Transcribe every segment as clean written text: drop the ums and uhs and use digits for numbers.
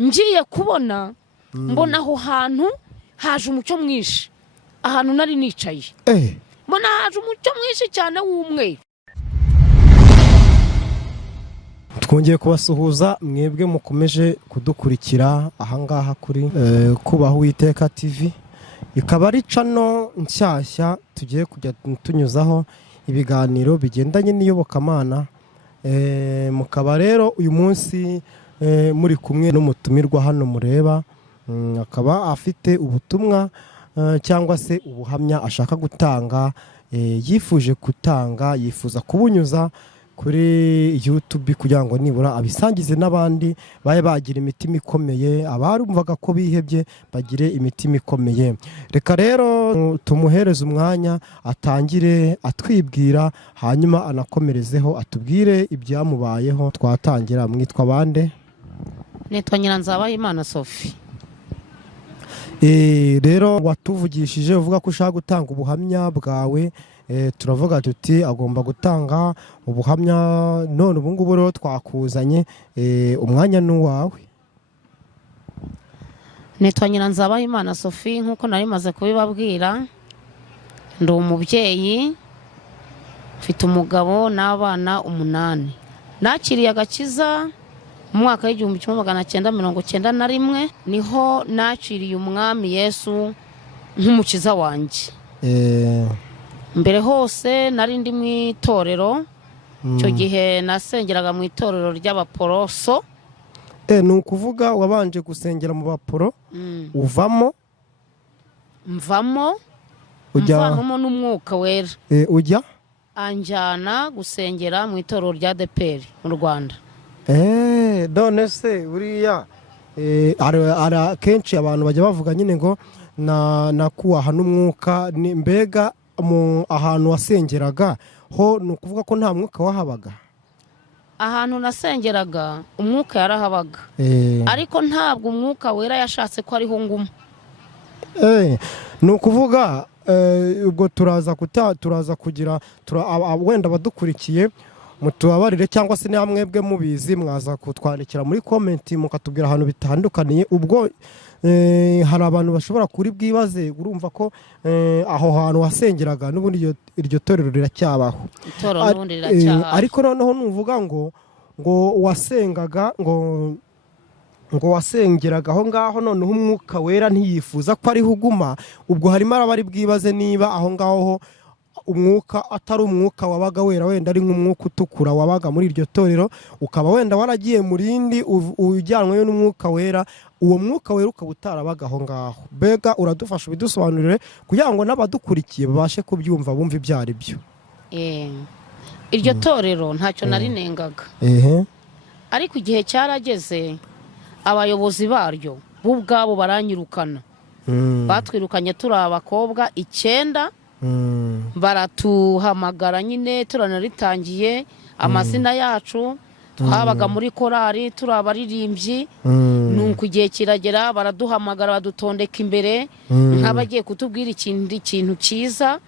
ngiye kubona mbona aho hantu haje umucyo mwinshi ahantu nari nicaye mbona haje umucyo mwinshi cyane w'umweru. Twongeye kubasuhuza mwebwe mukomeje kudukurikira ahangaha kuri Kubaho Uwiteka TV. Ikaba ari cano nshyashya tugiye kujya tunyuzaho ibiganiro bigendanye n'iyobokamana. Mukaba rero uyu munsi muri kumwe n'umutumirwa hano mureba, akaba afite ubutumwa cyangwa se ubuhamya ashaka gutanga, yifuje gutanga, yifuza kubunyuza kuri YouTube kugira ngo nibura abisangize n'abandi baye bagira imitima ikomeye, abarumvaga ko bihebye bagire imitima ikomeye. Reka rero tumuhereze umwanya atangire atwibwira, hanyuma anakomerezeho atubwire ibyamubayeho. Twatangira. Mwitwa bande? Nitwa Nyiranzabayimana Sophie. Rero watuvugishije uvuga ko ushaka gutanga ubuhamya bwawe. Turavuga tuti agomba gutanga ubuhamya, none ubu ngubu rero twakuzanye, umwanya n'uwawe. Nitwa Nyiranzabayimana Sophie, nkuko nari maze kubibabwira. Ndi umubyeyi, mfite umugabo n'abana 8. Nakiriye agakiza mu mwaka w'1991 niho nakiriye umwami Yesu nk'umukiza wanjye. Mbere hose nari ndi mu itorero, cyo gihe nasengeraga mu itorero ry'abaporoso. Ni ukuvuga wabanje gusengera mu baporo, uvamo mvamo n'umwuka wera, ujya anjyana gusengera mu itorero rya ADEPR mu Rwanda. None se buriya ara kenshi abantu bajya bavuga nyine ngo nakubaha n'umwuka, mbega ahantu wasengeraga ho ni ukuvuga ko nta mwuka wahabaga? Ahantu nasengeraga umwuka yarahabaga, ariko ntabwo umwuka wera yashatse ko ariho nguma. Ni ukuvuga ubwo turaza kugira wenda badukurikiye mutubabarire, cyangwa se niba mwebwe mubizi mwaza kutwandikira muri komenti mukatubwira ahantu bitandukaniye. Ubwo hari abantu bashobora kuri bwibaze, urumva ko aho hantu wasengeraga n'ubundi iryo torero riracyabaho. Ariko noneho nuvuga ngo wasengaga ngo wasengeraga aho ngaho, noneho umwuka wera ntiyifuza ko ariho uguma. Ubwo harimo arabari bwibaze niba aho ngaho umwuka atari umwuka wabaga wera, wenda ari nk'umwuka utukura wabaga muri iryo torero, ukaba wenda waragiye mu rindi ujyanweyo n'umwuka wera, uwo mwuka wera ukaba utarabaga aho ngaho. Bega uradufasha ubidusobanurire kugira ngo n'abadukurikiye babashe kubyumva, bumva ibyo ari byo. Iryo torero ntacyo narinengaga, ariko igihe cyarageze abayobozi baryo bo ubwabo baranyirukana. Batwirukanye turi abakobwa 9, baratuhamagara nyine turanaritangiye amazina yacu, twabaga muri korari turi abaririmbyi. Nuko igihe kiragera baraduhamagara badutondeka imbere nk'abagiye kutubwira ikintu cyiza.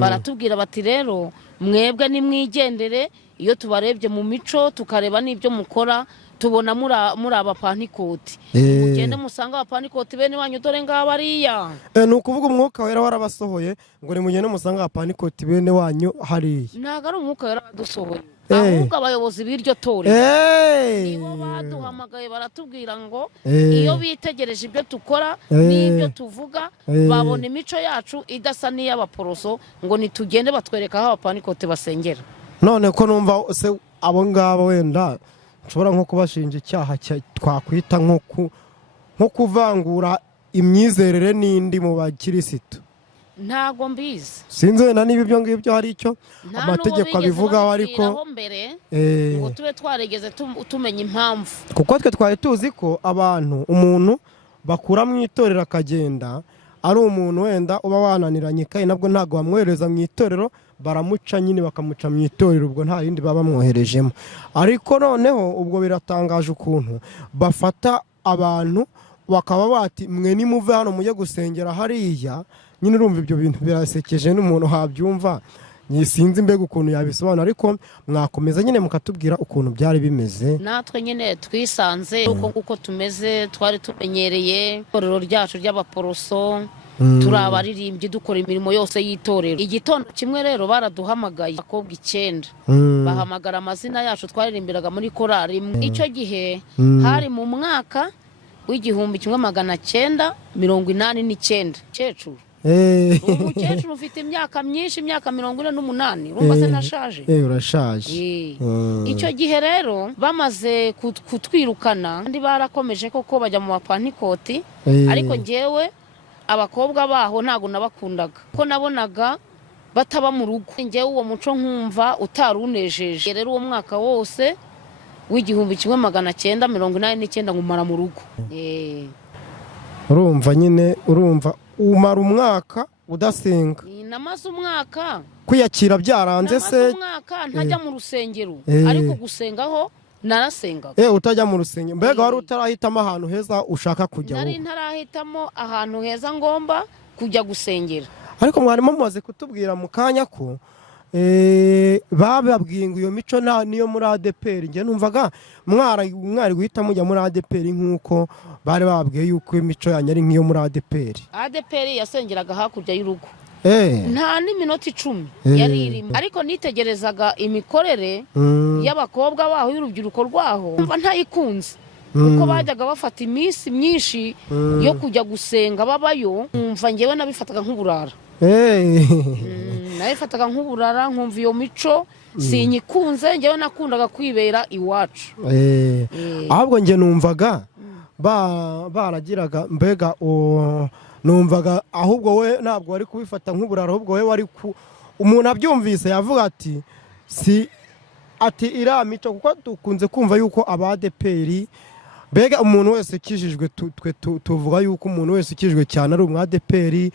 Baratubwira bati rero mwebwe nimwigendere, iyo tubarebye mu mico tukareba n'ibyo mukora tubona muri abapantikoti, mugende musanga abapantikoti bene wanyu dore ngaba ariya. Ni ukuvuga umwuka wera warabasohoye ngo nimugende musanga abapantikoti bene wanyu hariya? Ntabwo ari umwuka wera wadusohoye, ahubwo abayobozi b'iryo torero nibo baduhamagaye baratubwira ngo iyo bitegereje ibyo tukora n'ibyo tuvuga, babona imico yacu idasa n'iy'abaporoso, ngo nitugende batwereka aho abapantikoti basengera. None ko numva se abo ngabo wenda nshobora nko kubashinja icyaha twakwita nko kuvangura imyizerere n'indi mu bakirisitu. Ntago mbizi, sinzi wenda niba ibyo ngibyo hari icyo amategeko abivugaho, ariko ngo tube twaregeze tumenya impamvu, kuko twe twari tuzi ko umuntu bakura mu itorero akagenda ari umuntu wenda uba wananiranye, kandi nabwo ntabwo bamwohereza mu itorero, baramuca nyine bakamuca mu itorero, ubwo nta rindi baba bamwoherejemo. Ariko noneho ubwo biratangaje ukuntu bafata abantu bakaba bati mwe nimuve hano mujye gusengera hariya. Nyine urumva ibyo bintu birasekeje n'umuntu habyumva. sinzi mbega ukuntu yabisobanura ariko mwakomeza nyine mukatubwira ukuntu byari bimeze. Natwe nyine twisanze uko tumeze, twari tumenyereye itorero ryacu ry'abaporoso, turi abaririmbyi dukora imirimo yose y'itorero. Igitondo kimwe rero baraduhamagaye abakobwa 9 bahamagara amazina yacu twaririmbiraga muri korari. Icyo gihe hari mu mwaka w'1989. Cecuru umukecuru ufite imyaka myinshi, imyaka 48, urumva se nashaje. Urashaje. Icyo gihe rero bamaze kutwirukana kandi barakomeje koko bajya mu bapantikoti, ariko njyewe abakobwa baho ntago nabakundaga ko nabonaga bataba mu rugo. Njyewe uwo muco nkumva utarunejeje. Rero uwo mwaka wose w'1989 ngumara mu rugo. Urumva nyine umara umwaka udasenga. Namaze umwaka kwiyakira byaranze se. Namaze umwaka ntajya mu rusengero, ariko gusengaho narasengaga. Utajya mu rusengero, mbega wari utarahitamo ahantu heza ushaka kujya? Nari ntarahitamo ahantu heza ngomba kujya gusengera. Ariko mwarimo mumaze kutubwira mu kanya ko bababwiye ngo iyo mico niyo muri ADPR. Nge numvaga mwari guhita mujya muri ADPR nk'uko bari bababwiye yuko imico yanyu ari nk'iyo muri ADPR. ADPR yasengeraga hakurya y'urugo, nta n'iminota 10 yari irimo, ariko nitegerezaga imikorere y'abakobwa baho y'urubyiruko rwaho mva ntayikunze, kuko bajyaga bafata iminsi myinshi yo kujya gusenga babayo. Mva ngewe nabifataga nk'uburara. Nabifataga nk'uburara, nkumva iyo mico sinyikunze. Ngewe nakundaga kwibera iwacu. Ahubwo nge numvaga baragiraga mbega numvaga ahubwo we ntabwo wari kubifata nk'uburara, ahubwo we wari umuntu abyumvise yavuga ati iriya mico, kuko dukunze kumva yuko ADPR mbega umuntu wese ukijijwe, twe tuvuga yuko umuntu wese ukijijwe cyane ari ADPR.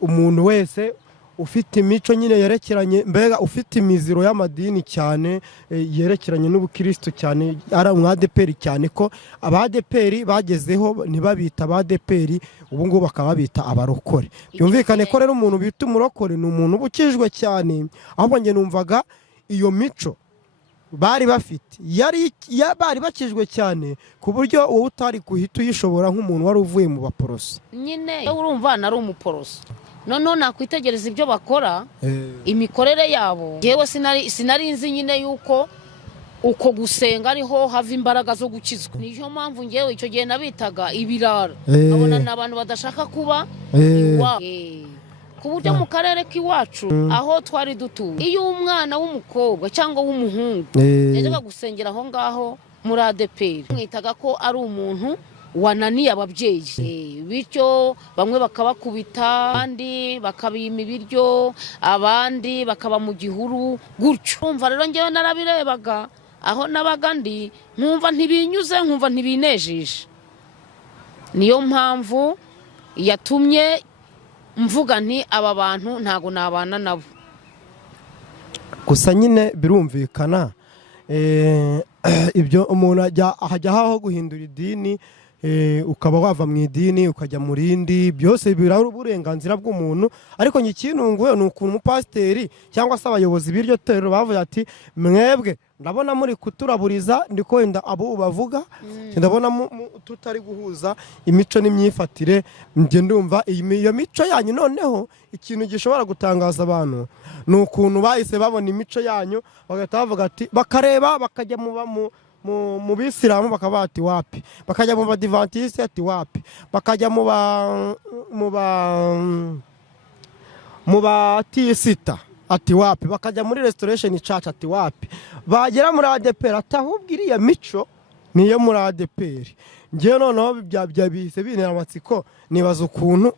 Umuntu wese ufite imico nyine yerekeranye, mbega ufite imiziro y'amadini cyane yerekeranye n'ubukristo cyane ari ADPR, cyane ko ADPR bagezeho ntibabita ADPR, ubu ngubu bakaba babita abarokore. Byumvikane ko rero umuntu bita umurokore ni umuntu ubukijijwe cyane. Ahubwo nge numvaga iyo mico bari bafite bari bakijwe cyane ku buryo wowe utari guhita uyishobora nk'umuntu wari uvuye mu baporoso. Nyine urumva nari umuporoso, noneho nakwitegereza ibyo bakora, imikorere yabo. Yewe sinari nzi nyine yuko uko gusenga ariho hava imbaraga zo gukizwa. Niyo mpamvu ngewe icyo gihe nabitaga ibirara. Abona n'abantu badashaka kuba iwabo. Ku buryo mu karere k'iwacu aho twari dutuye, iyo umwana w'umukobwa cyangwa w'umuhungu yajyaga gusengera aho ngaho muri ADPR, mwitaga ko ari umuntu wananiye ababyeyi. Bityo bamwe bakabakubita, abandi bakabima ibiryo, abandi bakaba mu gihuru gutyo. Umva rero ngewe narabirebaga aho nabaga ndi, nkumva ntibinyuze, nkumva ntibinejeje. Niyo mpamvu yatumye mvuga nti aba bantu ntago nabana nabo. Gusa nyine birumvikana ibyo umuntu hajya haho guhindura idini, ukaba wava mu idini ukajya mu rindi, byose birahura uburenganzira bw'umuntu. Ariko nyikinunguye ni ukuntu umupasiteri cyangwa se abayobozi b'iryo torero bavuze ati mwebwe ndabona muri kuturaburiza, ndiko wenda abo bavuga ndabona tutari guhuza imico n'imyifatire. Nge ndumva iyo mico yanyu noneho ikintu gishobora gutangaza abantu ni ukuntu bahise babona imico yanyu bagahita bavuga ati, bakareba bakajya mu bisilamu bakaba ati wapi, bakajya mu badivantiste ati wapi, bakajya mu batisita ati wapi, bakajya muri restoration church ati wapi, bagera muri ADPR atahubwo iriya mico niyo muri ADPR. Ngewe noneho byabise bintera amatsiko, nibaza ukuntu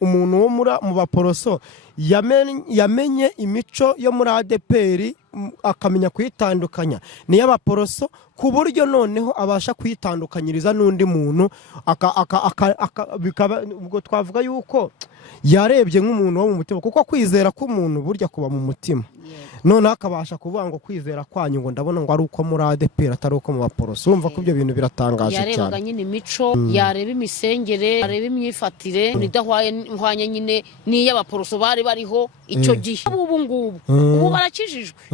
umuntu wo mu baporoso yamenye imico yo muri ADPR akamenya kuyitandukanya n'iy'abaporoso ku buryo noneho abasha kwitandukanyiriza n'undi muntu ubwo twavuga yuko yarebye nk'umuntu wo mu mutima, kuko kwizera k'umuntu burya kuba mu mutima. Noneho akabasha kuvuga ngo kwizera kwanyu ngo ndabona ngo ari uko muri ADEPR atari uko mu baporoso. Urumva ko ibyo bintu biratangaje cyane. Yarebaga nyine imico, yareba imisengere, yareba imyifatire idahwanye nyine n'iy'abaporoso bari bariho icyo gihe. Ubu barakijijwe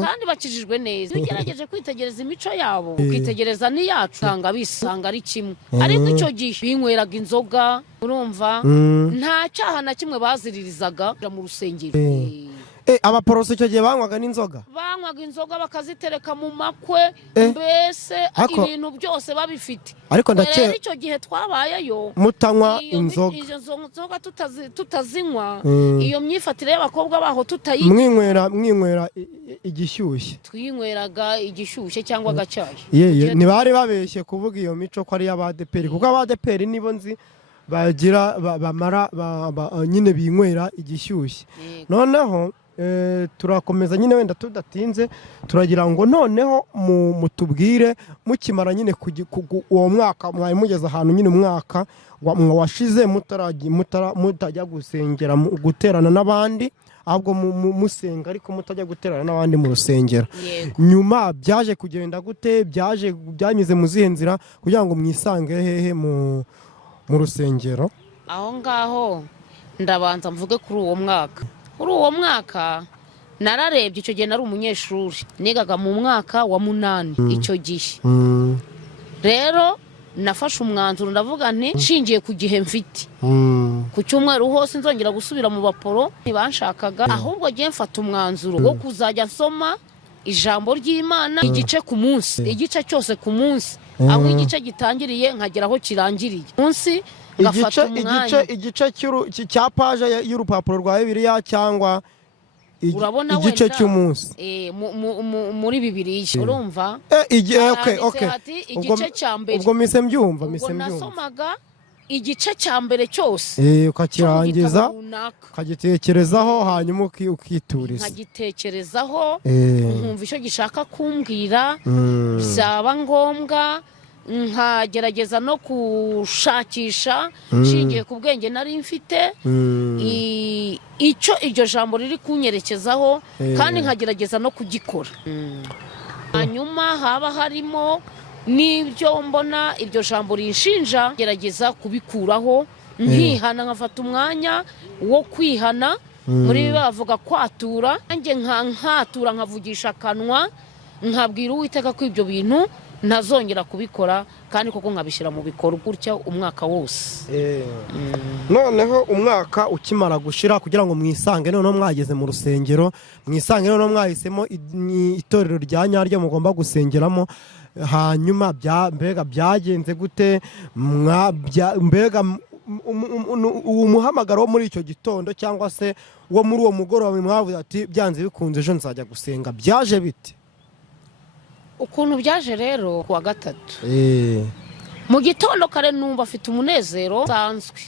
kandi bakijijwe neza. Ugerageje kwitegereza imico yabo ukitegereza n'iyacu usanga bisanga ari kimwe. Ariko icyo gihe binyweraga inzoga, urumva nta cyaha na kimwe baziririzaga mu rusengero. Abaporoso icyo gihe banywaga n'inzoga, banywaga inzoga bakazitereka mu makwe, mbese ibintu byose babifite. Ariko ndakeka icyo gihe twabayeyo mutanywa inzoga, izo nzoga tutazinywa, iyo myifatire y'abakobwa baho tutayinywa, mwinywera igishyushye. Twinyweraga igishyushye cyangwa agacyayi. Ntibari babeshye kuvuga iyo mico ko ari y'ADEPR, kuko ADEPR nibo nzi bagira bamara nyine binywera igishyushye. Noneho turakomeza nyine wenda tudatinze, turagira ngo noneho mutubwire mukimara nyine uwo mwaka mwari mugeze ahantu nyine umwaka washize mutajya gusengera guterana n'abandi, ahubwo musenga ariko mutajya guterana n'abandi mu rusengero. Nyuma byaje kugenda gute? Byanyuze mu zihe nzira kugira ngo mwisange hehe mu rusengero? Aho ngaho ndabanza mvuge kuri uwo mwaka. Kuri uwo mwaka nararebye, icyo gihe nari umunyeshuri, nigaga mu mwaka wa 8 icyo gihe. Rero nafashe umwanzuro ndavuga nti nshingiye ku gihe mfite, ku cyumweru hose nzongera gusubira mu baporo ntibanshakaga, ahubwo giye mfata umwanzuro wo kuzajya nsoma ijambo ry'Imana igice ku munsi, igice cyose ku munsi, aho igice gitangiriye nkagera aho kirangiriye. Munsi ngafata umwanya, igice cya paje y'urupapuro rwa Bibiliya cyangwa igice cy'umunsi muri Bibiliya, urumva? Igice cya mbere, ubwo mise mbyumva. Nasomaga igice cya mbere cyose, ukakirangiza ukagitekerezaho, hanyuma ukituriza. Nkagitekerezaho nkumva icyo gishaka kumbwira, byaba ngombwa nkagerageza no kushakisha nshingiye ku bwenge nari mfite icyo iryo jambo riri kunyerekezaho, kandi nkagerageza no kugikora. Hanyuma haba harimo n'ibyo mbona iryo jambo rinshinja, gerageza kubikuraho, nkihana, nkafata umwanya wo kwihana. Muri bavuga kwatura, nanjye nkatura, nkavugisha akanwa, nkabwira Uwiteka ko ibyo bintu ntazongera kubikora, kandi koko nkabishyira mu bikorwa gutya umwaka wose. Noneho umwaka ukimara gushira, kugira ngo mwisange noneho mwageze mu rusengero, mwisange noneho mwahisemo itorero rya nyaryo mugomba gusengeramo, hanyuma mbega byagenze gute? Mbega umuhamagaro wo muri icyo gitondo cyangwa se wo muri uwo mugoroba mwavuze ati byanze bikunze ejo nzajya gusenga, byaje bite? Ukuntu byaje rero kuwa gatatu mu gitondo kare, numva afite umunezero usanzwe,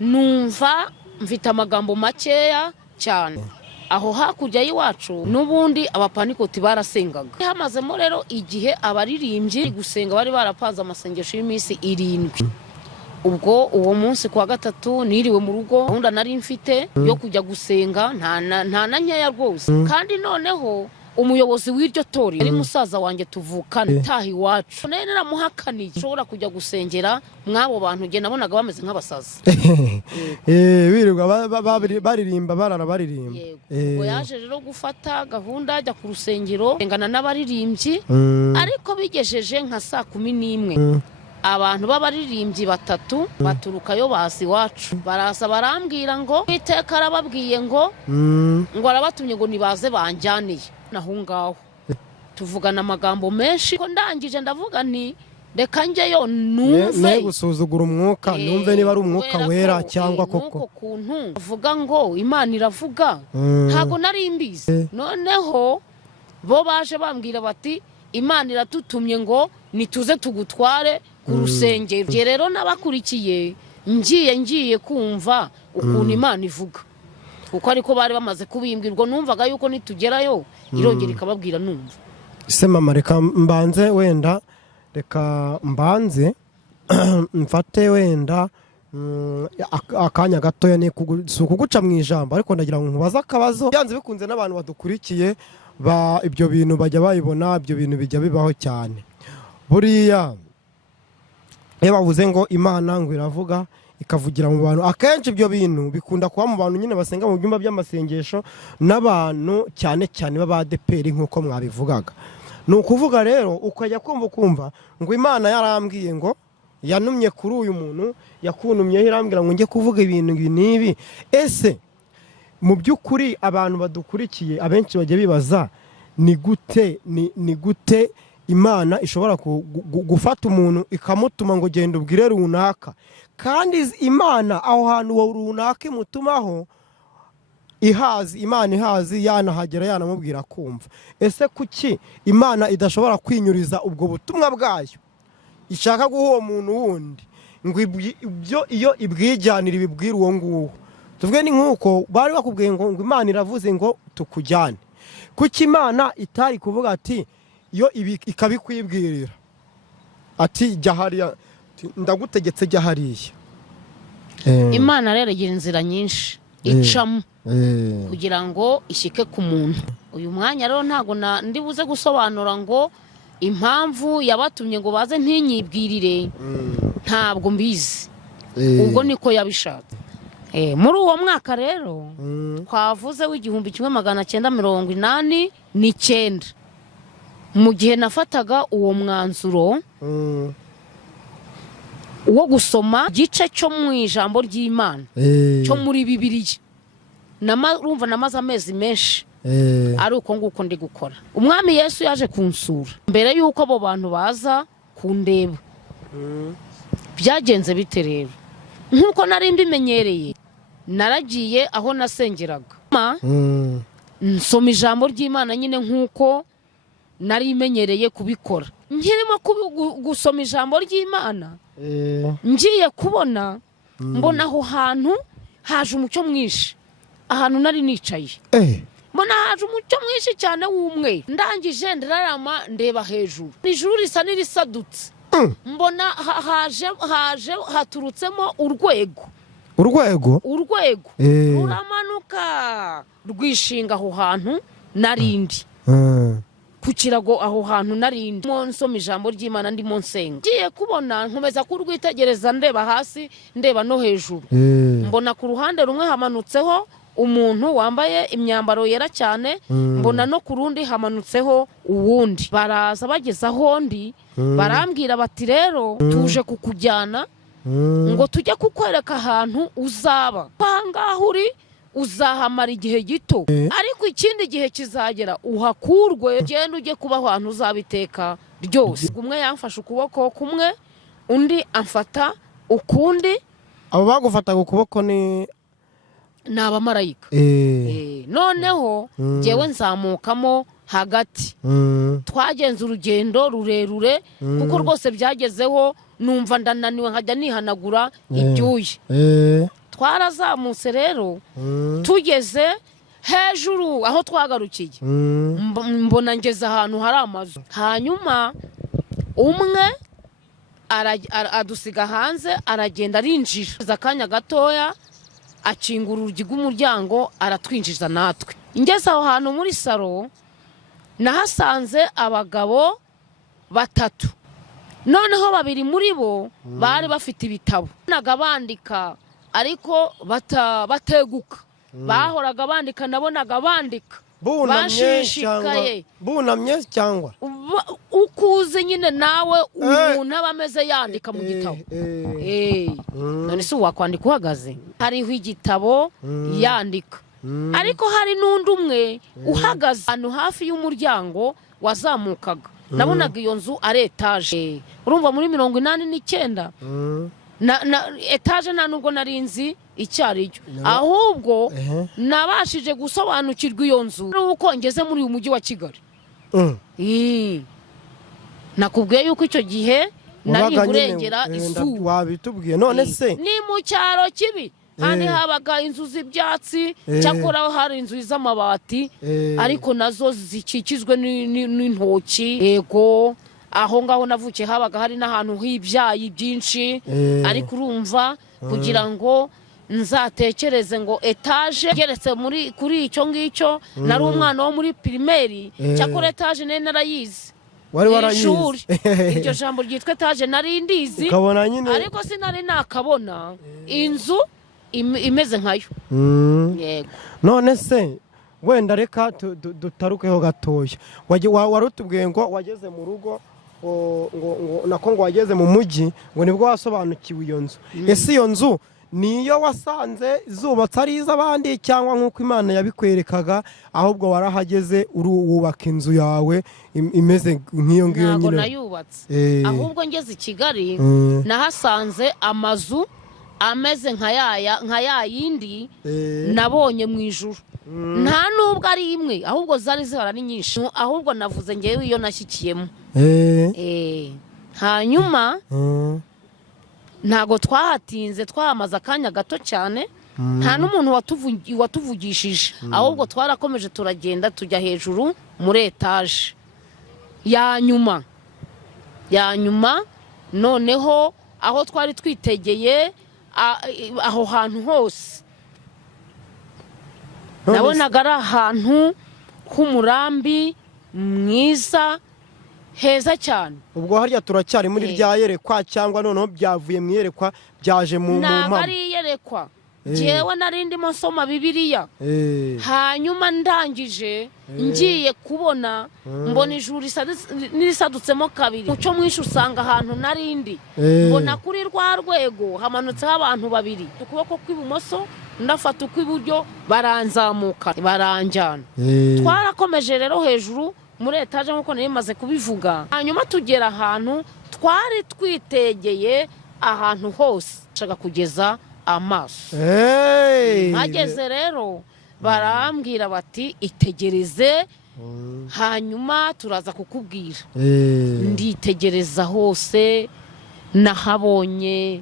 numva mfite amagambo makeya cyane. Aho hakurya y'iwacu n'ubundi abapanikoti barasengaga. Hamazemo rero igihe abaririmbyi gusenga bari barapanze amasengesho y'iminsi 7. Ubwo uwo munsi kuwa gatatu niriwe mu rugo, gahunda nari mfite yo kujya gusenga nta na nkeya rwose. Kandi noneho umuyobozi w'iryo tori ari musaza wanjye tuvukana tahi iwacu, nari naramuhakaniye ushobora kujya gusengera mwabo bantu, nge nabonaga bameze nk'abasazi. Birirwa baririmba, barara baririmba. Ubwo yaje rero gufata gahunda ajya ku rusengero ngana n'abaririmbyi, ariko bigejeje nka saa 11 abantu b'abaririmbyi 3 baturukayo basi iwacu, baraza barambwira ngo Uwiteka arababwiye ngo arabatumye ngo nibaze banjyaniye. Naho ngaho tuvugana amagambo menshi, ko ndangije ndavuga nti reka njyeyo numve gusuzugura umwuka, numve niba ari umwuka wera cyangwa koko kuntu avuga ngo Imana iravuga, ntago nari mbizi. Noneho bo baje bambwira bati Imana iratutumye ngo nituze tugutware ku rusengero. Rero nabakurikiye ngiye kumva ukuntu Imana ivuga, kuko ariko bari bamaze kubimbwirwa. Numvaga yuko nitugerayo irongera ikababwira, numva se mama reka mbanze wenda reka mbanze mfate wenda akanya gatoya ni ukuguca mu ijambo ariko ndagira ngo nkubaze akabazo byanze bikunze n'abantu badukurikiye ibyo bintu bajya bayibona ibyo bintu bijya bibaho cyane buriya iyo bavuze ngo Imana ngo iravuga ikavugira mu bantu akenshi ibyo bintu bikunda kuba mu bantu nyine basenga mu byumba by'amasengesho n'abantu cyane cyane b'abadeperi nk'uko mwabivugaga ni ukuvuga rero ukajya kumva ngo Imana yarambwiye ngo yanumye kuri uyu muntu yakunumyeho irambwira ngo njye kuvuga ibintu n'ibi ese mu by'ukuri abantu badukurikiye abenshi bajya bibaza ni gute Imana ishobora gufata umuntu ikamutuma ngo genda ubwire runaka kandi Imana aho hantu runaka imutumaho Imana ihazi yanahagera yanamubwira kumva ese kuki Imana idashobora kwinyuriza ubwo butumwa bwayo ishaka guha uwo muntu wundi ngo iyo ibwijyanira ibibwira uwo nguwo tuvuge ni nk'uko bari bakubwiye ngo Imana iravuze ngo tukujyane kuki Imana itari kuvuga ati yo ikabikwibwirira ati jya hariya ndagutegetse jya hariya Imana rero igira inzira nyinshi icamo kugira ngo ishyike ku muntu uyu mwanya rero ntago ndi buze gusobanura ngo impamvu yabatumye ngo baze ntinyibwirire ntabwo mbizi ubwo niko yabishatse muri uwo mwaka rero twavuze w'1989 mu gihe nafataga uwo mwanzuro wo gusoma igice cyo mu ijambo ry'Imana cyo muri Bibiliya urumva namaze amezi menshi ari uko nguko ndi gukora umwami Yesu yaje kunsura mbere y'uko abo bantu baza kundeba byagenze bite rero nk'uko nari mbimenyereye naragiye aho nasengeraga nsoma ijambo ry'Imana nyine nk'uko nari imenyereye kubikora nkirimo gusoma ijambo ry'Imana ngiye kubona mbona aho hantu haje umucyo mwinshi ahantu nari nicaye mbona haje umucyo mwinshi cyane w'umwe ndangije ndararama ndeba hejuru ijuru risa n'irisadutse mbona haturutsemo urwego ruramanuka rwishinga aho hantu narindi ku kirago aho hantu narindi nsoma ijambo ry'Imana ndimo nsenga ngiye kubona nkomeza kurwitegereza ndeba hasi ndeba no hejuru mbona ku ruhande rumwe hamanutseho umuntu wambaye imyambaro yera cyane mbona no ku rundi hamanutseho uwundi baraza bageza hondi barambwira bati rero tuje kukujyana ngo tujye kukwereka ahantu uzaba ahangaha uri uzahamara igihe gito ariko ikindi gihe kizagera uhakurwe genda ujye kuba ahantu uzabiteka ryose umwe yamfashe ukuboko kumwe undi amfata ukundi abo bagufataga ukuboko ni abamarayika noneho njyewe nzamukamo hagati twagenze urugendo rurerure kuko rwose byagezeho numva ndananiwe nkajya nihanagura ibyuya twarazamutse rero tugeze hejuru aho twagarukiye mbona ngeze ahantu hari amazu hanyuma umwe adusiga hanze aragenda arinjira akanya gatoya akingura urugi rw'umuryango aratwinjiza natwe ngeze aho hantu muri salo nahasanze abagabo 3 noneho 2 muri bo bari bafite ibitabo naga bandika ariko bateguka bahoraga bandika nabonaga bandika bunamye cyangwa ukuze nyine nawe umuntu aba ameze yandika mu gitabo none se wakwandika uhagaze hariho igitabo yandika ariko hari n'undi umwe uhagaze ahantu hafi y'umuryango wazamukaga nabonaga iyo nzu ari etaje urumva muri 89 na etaje nta nubwo narinzi icyaricyo ahubwo nabashije gusobanukirwa iyo nzu uko ngeze muri uyu mujyi wa Kigali nakubwiye yuko icyo gihe nari burengera izuba wabitubwiye none se ni mu cyaro kibi kandi habaga inzu z'ibyatsi cyakora hari inzu z'amabati ariko nazo zikikizwe n'intoki yego aho ngaho navukiye habaga hari n'ahantu h'ibyayi byinshi ariko urumva kugira ngo nzatekereze ngo etaje geretse kuri icyo ngicyo nari umwana wo muri primaire cyakora etaje nari narayizi wari warayizi iryo jambo ryitwa etaje nari ndizi ariko sinari nakabona inzu imeze nkayo yego none se wenda reka dutarukeho gatoya warutubwiye ngo wageze mu rugo nako ngo wageze mu mujyi ngo nibwo wasobanukiwe iyo nzu ese iyo nzu niyo wasanze zubatse ari iz'abandi cyangwa nk'uko Imana yabikwerekaga ahubwo warahageze wubaka inzu yawe imeze nk'iyo ngiyo nyine? Ntabwo nayubatse ahubwo ngeze i Kigali nahasanze amazu ameze nka ya yindi nabonye mu ijuru nta nubwo ari imwe ahubwo zari zihora ni nyinshi ahubwo navuze ngewe iyo nashyikiyemo hanyuma ntago twahatinze twahamaze akanya gato cyane nta n'umuntu watuvugishije ahubwo twarakomeje turagenda tujya hejuru muri etaje ya nyuma noneho aho twari twitegeye aho hantu hose nabonaga ari ahantu h'umurambi mwiza heza cyane ubwo harya turacyari muri rya yerekwa cyangwa noneho byavuye mu yerekwa byaje mu ntabwo ari yerekwa jewe nari ndimo nsoma Bibiliya hanyuma ndangije ngiye kubona mbona ijuru nirisadutsemo kabiri mucyo mwinshi usanga ahantu narindi mbona kuri rwa rwego hamanutseho abantu babiri ukuboko kw'ibumoso ndafata ukw'iburyo baranzamuka baranjyana twarakomeje rero hejuru muri etaje nk'uko nari maze kubivuga hanyuma tugera ahantu twari twitegeye ahantu hose nshaka kugeza amaso hageze rero barambwira bati itegereze hanyuma turaza kukubwira nditegereza hose nahabonye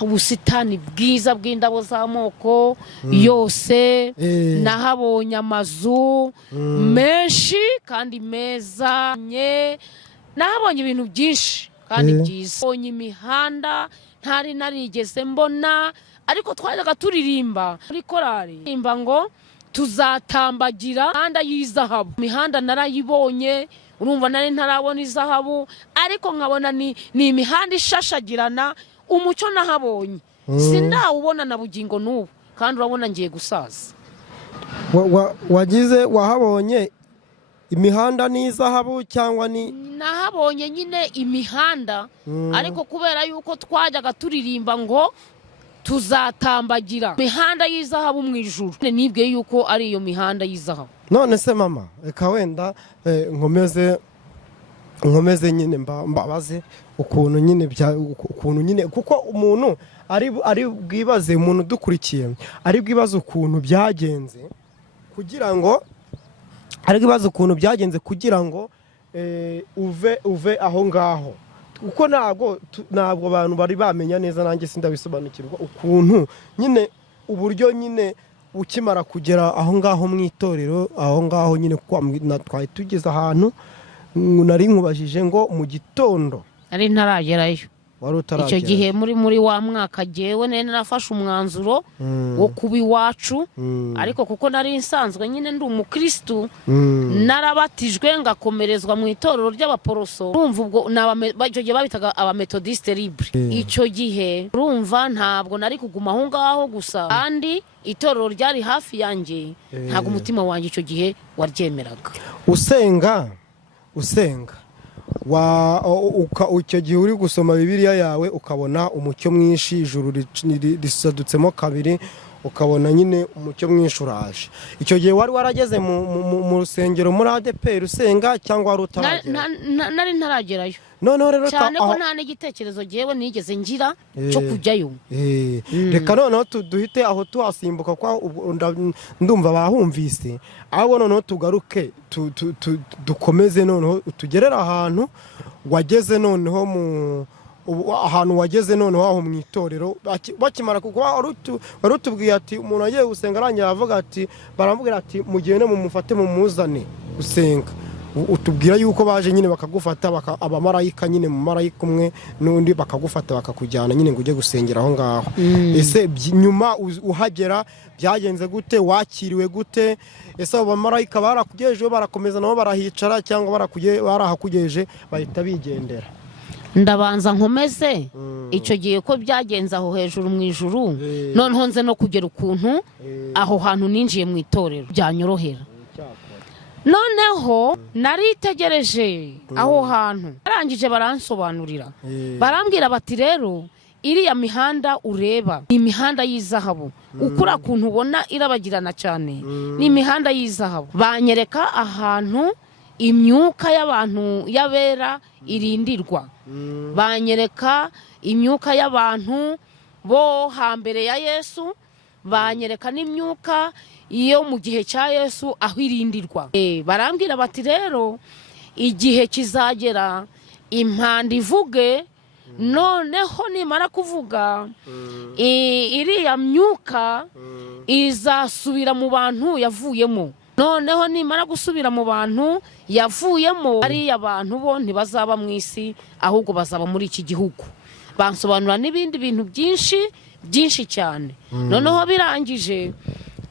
ubusitani bwiza bw'indabo z'amoko yose nahabonye amazu menshi kandi meza nahabonye ibintu byinshi kandi byiza mbonye imihanda ntari narigeze mbona ariko twajyaga turirimba muri korari imba ngo tuzatambagira imihanda y'izahabu imihanda narayibonye urumva nari ntarabona izahabu ariko nkabona ni imihanda ishashagirana umucyo nahabonye sindawubona na bugingo n'ubu kandi urabona ngiye gusaza wahabonye imihanda n'izahabu cyangwa ni nahabonye nyine imihanda ariko kubera yuko twajyaga turirimba ngo tuzatambagira imihanda y'izahabu mu ijuru nibwiye yuko ari iyo mihanda y'izahabu none se mama reka wenda nkomeze nyine mbabaze ukuntu nyine kuko umuntu ari bwibaze umuntu udukurikiye ari bwibaze ukuntu byagenze kugira ngo uve aho ngaho kuko ntabwo abantu bari bamenya neza nanjye sindabisobanukirwa ukuntu nyine uburyo nyine ukimara kugera aho ngaho mu itorero aho ngaho nyine kuko twari tugeze ahantu nari nkubajije ngo mu gitondo ari ntaragerayo icyo gihe muri wa mwaka jewe nari narafashe umwanzuro wo kuba iwacu ariko kuko nari nsanzwe nyine ndi umukristu narabatijwe ngakomerezwa mu itorero ry'abaporoso urumva ubwo icyo gihe babitaga abametodiste libre icyo gihe urumva ntabwo nari kuguma aho ngaho gusa kandi itorero ryari hafi yanjye ntabwo umutima wanjye icyo gihe waryemeraga usenga icyo gihe uri gusoma Bibiliya yawe ukabona umucyo mwinshi ijuru risadutsemo kabiri ukabona nyine umucyo mwinshi uraje icyo gihe wari warageze mu rusengero muri ADP usenga cyangwa wari utaragera nari ntaragerayo noneho rero cyane ko nta n'igitekerezo jewe nigeze ngira cyo kujyayo reka noneho duhite aho tuhasimbuka kwa ndumva bahumvise ahubwo noneho tugaruke dukomeze noneho tugerera ahantu wageze noneho ahantu wageze noneho aho mu itorero bakimara kuko barutubwiye ati umuntu agiye gusenga arangira avuga ati barambwira ati mugende mumufate mumuzane gusenga utubwira yuko baje nyine bakagufata abamarayika nyine mu marayika umwe n'undi bakagufata bakakujyana nyine ngo ujye gusengera aho ngaho ese nyuma uhagera byagenze gute wakiriwe gute ese abo bamarayika barakugejeje barakomeza nabo barahicara cyangwa barahakugejeje bahita bigendera ndabanza nkomeze icyo gihe ko byagenze aho hejuru mu ijuru noneho nze no kugera ukuntu aho hantu ninjiye mu itorero byanyorohera noneho naritegereje aho hantu barangije baransobanurira barambwira bati rero iriya mihanda ureba ni imihanda y'izahabu ukura kuntu ubona irabagirana cyane ni imihanda y'izahabu banyereka ahantu imyuka y'abantu y'abera irindirwa banyereka imyuka y'abantu bo hambere ya Yesu banyereka n'imyuka iyo mu gihe cya Yesu aho irindirwa barambwira bati rero igihe kizagera impanda ivuge noneho nimara kuvuga iriya myuka izasubira mu bantu yavuyemo noneho nimara gusubira mu bantu yavuyemo ariya bantu bo ntibazaba mu isi ahubwo bazaba muri iki gihugu bansobanura n'ibindi bintu byinshi cyane noneho birangije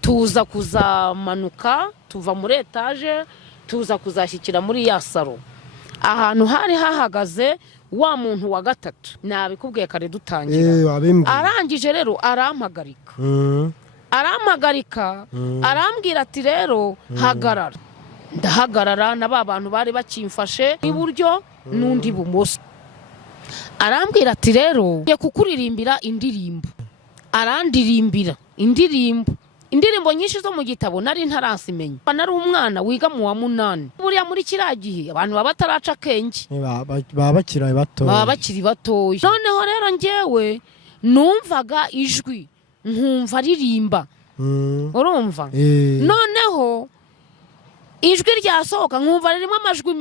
tuza kuzamanuka tuva muri etaje tuza kuzashyikira muri ya saro ahantu hari hahagaze wa muntu wa gatatu nabikubwiye kare dutangira arangije rero arampagarika arambwira ati rero hagarara ndahagarara na ba bantu bari bakimfashe iburyo n'undi bumoso arambwira ati rero ngiye kukuririmbira indirimbo arandirimbira indirimbo nyinshi zo mu gitabo nari ntarasimenya nari umwana wiga mu wa 8 buriya muri kiriya gihe abantu baba bataraca akenge baba bakiri batoya noneho rero njyewe numvaga ijwi nkumva ririmba urumva noneho ijwi ryasohoka nkumva ririmo amajwi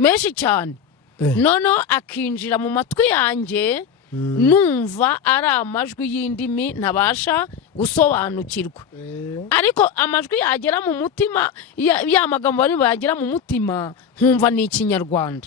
menshi cyane noneho akinjira mu matwi yanjye numva ari amajwi y'indimi ntabasha gusobanukirwa ariko amajwi yagera mu mutima ya magambo yagera mu mutima nkumva ni ikinyarwanda